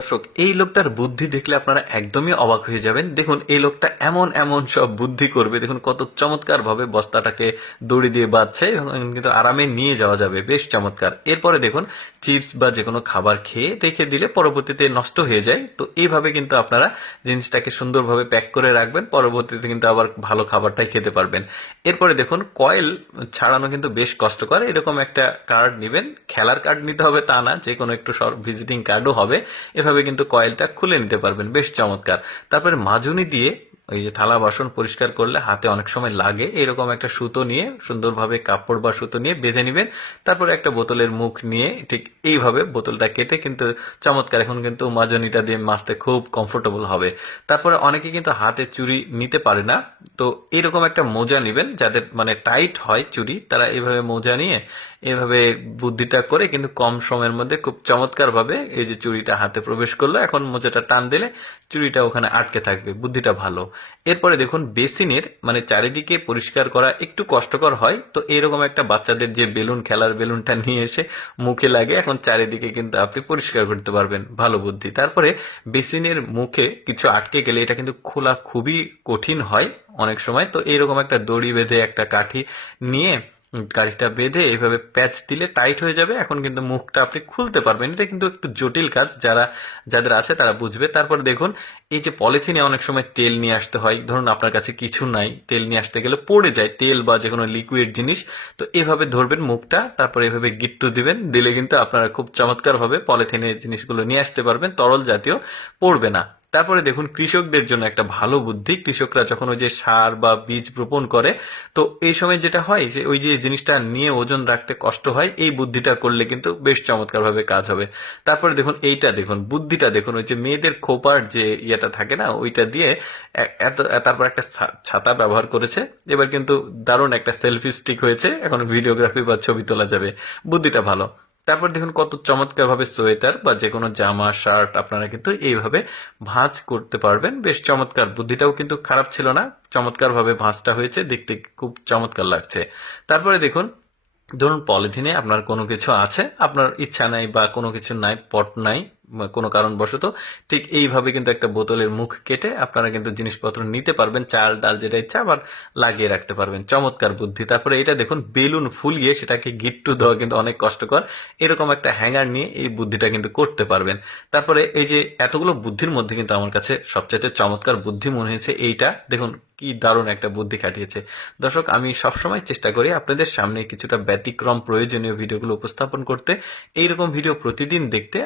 দর্শক, এই লোকটার বুদ্ধি দেখলে আপনারা একদমই অবাক হয়ে যাবেন। দেখুন, এই লোকটা এমন এমন সব বুদ্ধি করবে, দেখুন কত চমৎকার ভাবে বস্তাটাকে দড়ি দিয়ে বাঁধছে এবং কিন্তু আরামে নিয়ে যাওয়া যাবে, বেশ চমৎকার। এরপরে দেখুন, চিপস বা যে কোনো খাবার খেয়ে রেখে দিলে পরবর্তীতে নষ্ট হয়ে যায়, তো এইভাবে কিন্তু আপনারা জিনিসটাকে সুন্দরভাবে প্যাক করে রাখবেন, পরবর্তীতে কিন্তু আবার ভালো খাবারটাই খেতে পারবেন। এরপরে দেখুন, কয়েল ছাড়ানো কিন্তু বেশ কষ্টকর। এরকম একটা কার্ড নেবেন, খেলার কার্ড নিতে হবে তা না, যে কোনো একটু ভিজিটিং কার্ডও হবে। এভাবে কিন্তু কয়েলটা খুলে নিতে পারবেন, বেশ চমৎকার। তারপরে মাজুনি দিয়ে ওই যে থালা বাসন পরিষ্কার করলে হাতে অনেক সময় লাগে, এরকম একটা সুতো নিয়ে সুন্দরভাবে কাপড় বা সুতো নিয়ে বেঁধে নেবেন। তারপরে একটা বোতলের মুখ নিয়ে ঠিক এইভাবে বোতলটা কেটে কিন্তু চমৎকার, এখন কিন্তু মাজনিটা দিয়ে মাজতে খুব কমফোর্টেবল হবে। তারপরে অনেকে কিন্তু হাতে চুড়ি নিতে পারে না, তো এরকম একটা মোজা নেবেন, যাদের মানে টাইট হয় চুড়ি, তারা এইভাবে মোজা নিয়ে এভাবে বুদ্ধিটা করে কিন্তু কম সময়ের মধ্যে খুব চমৎকার ভাবে এই যে চুড়িটা হাতে প্রবেশ করলো, এখন মোজাটা টান দিলে চুড়িটা ওখানে আটকে থাকবে, বুদ্ধিটা ভালো। এরপরে দেখুন, বেসিনের মানে চারিদিকে পরিষ্কার করা একটু কষ্টকর হয়, তো এরকম একটা বাচ্চাদের যে বেলুন, খেলার বেলুনটা নিয়ে এসে মুখে লাগে, এখন চারিদিকে কিন্তু আপনি পরিষ্কার করতে পারবেন, ভালো বুদ্ধি। তারপরে বেসিনের মুখে কিছু আটকে গেলে এটা কিন্তু খোলা খুবই কঠিন হয় অনেক সময়, তো এইরকম একটা দড়ি বেঁধে একটা কাঠি নিয়ে কাঠিটা বেঁধে এইভাবে প্যাচ দিলে টাইট হয়ে যাবে, এখন কিন্তু মুখটা আপনি খুলতে পারবেন। এটা কিন্তু একটু জটিল কাজ, যাদের আছে তারা বুঝবে। তারপর দেখুন, এই যে পলিথিনে অনেক সময় তেল নিয়ে আসতে হয়, ধরুন আপনার কাছে কিছু নাই, তেল নিয়ে আসতে গেলে পড়ে যায় তেল বা যে কোনো লিকুইড জিনিস, তো এভাবে ধরবেন মুখটা, তারপরে এভাবে গিট্টু দিবেন, দিলে কিন্তু আপনারা খুব চমৎকার ভাবে পলিথিনে জিনিসগুলো নিয়ে আসতে পারবেন, তরল জাতীয়, পড়বে না। তারপরে দেখুন, কৃষকদের জন্য একটা ভালো বুদ্ধি। কৃষকরা যখন ওই যে সার বা বীজ বপন করে, তো এই সময় যেটা হয় যে ওই যে জিনিসটা নিয়ে ওজন রাখতে কষ্ট হয়, এই বুদ্ধিটা করলে কিন্তু বেশ চমৎকার ভাবে কাজ হবে। তারপরে দেখুন, এইটা দেখুন, বুদ্ধিটা দেখুন, ওই যে মেয়েদের খোপার যে ইয়েটা থাকে না, ওইটা দিয়ে এত, তারপর একটা ছাতা ব্যবহার করেছে। এবার কিন্তু দারুণ একটা সেলফি স্টিক হয়েছে, এখন ভিডিওগ্রাফি বা ছবি তোলা যাবে, বুদ্ধিটা ভালো। তারপর দেখুন, কত চমৎকার ভাবে সোয়েটার বা যে কোনো জামা শার্ট আপনারা কিন্তু এইভাবে ভাঁজ করতে পারবেন, বেশ চমৎকার। বুদ্ধিটাও কিন্তু খারাপ ছিল না, চমৎকার ভাবে ভাঁজটা হয়েছে, দেখতে খুব চমৎকার লাগছে। তারপরে দেখুন, ধরুন পলিথিনে আপনার কোনো কিছু আছে, আপনার ইচ্ছা নাই বা কোনো কিছু নাই, পট নাই বা কোনো কারণবশত, ঠিক এইভাবে কিন্তু একটা বোতলের মুখ কেটে আপনারা কিন্তু জিনিসপত্র নিতে পারবেন, চাল ডাল যেটা ইচ্ছা আবার লাগিয়ে রাখতে পারবেন, চমৎকার বুদ্ধি। তারপরে এটা দেখুন, বেলুন ফুলিয়ে সেটাকে গিট্টু দেওয়া কিন্তু অনেক কষ্টকর, এরকম একটা হ্যাঙ্গার নিয়ে এই বুদ্ধিটা কিন্তু করতে পারবেন। তারপরে এই যে এতগুলো বুদ্ধির মধ্যে কিন্তু আমার কাছে সবচেয়ে চমৎকার বুদ্ধি মনে হয়েছে এইটা, দেখুন কি দারুণ একটা বুদ্ধি খাটিয়েছে। দর্শক, আমি সবসময় চেষ্টা করি আপনাদের সামনে কিছুটা ব্যতিক্রম প্রয়োজনীয় ভিডিওগুলো উপস্থাপন করতে, এইরকম ভিডিও প্রতিদিন দেখতে।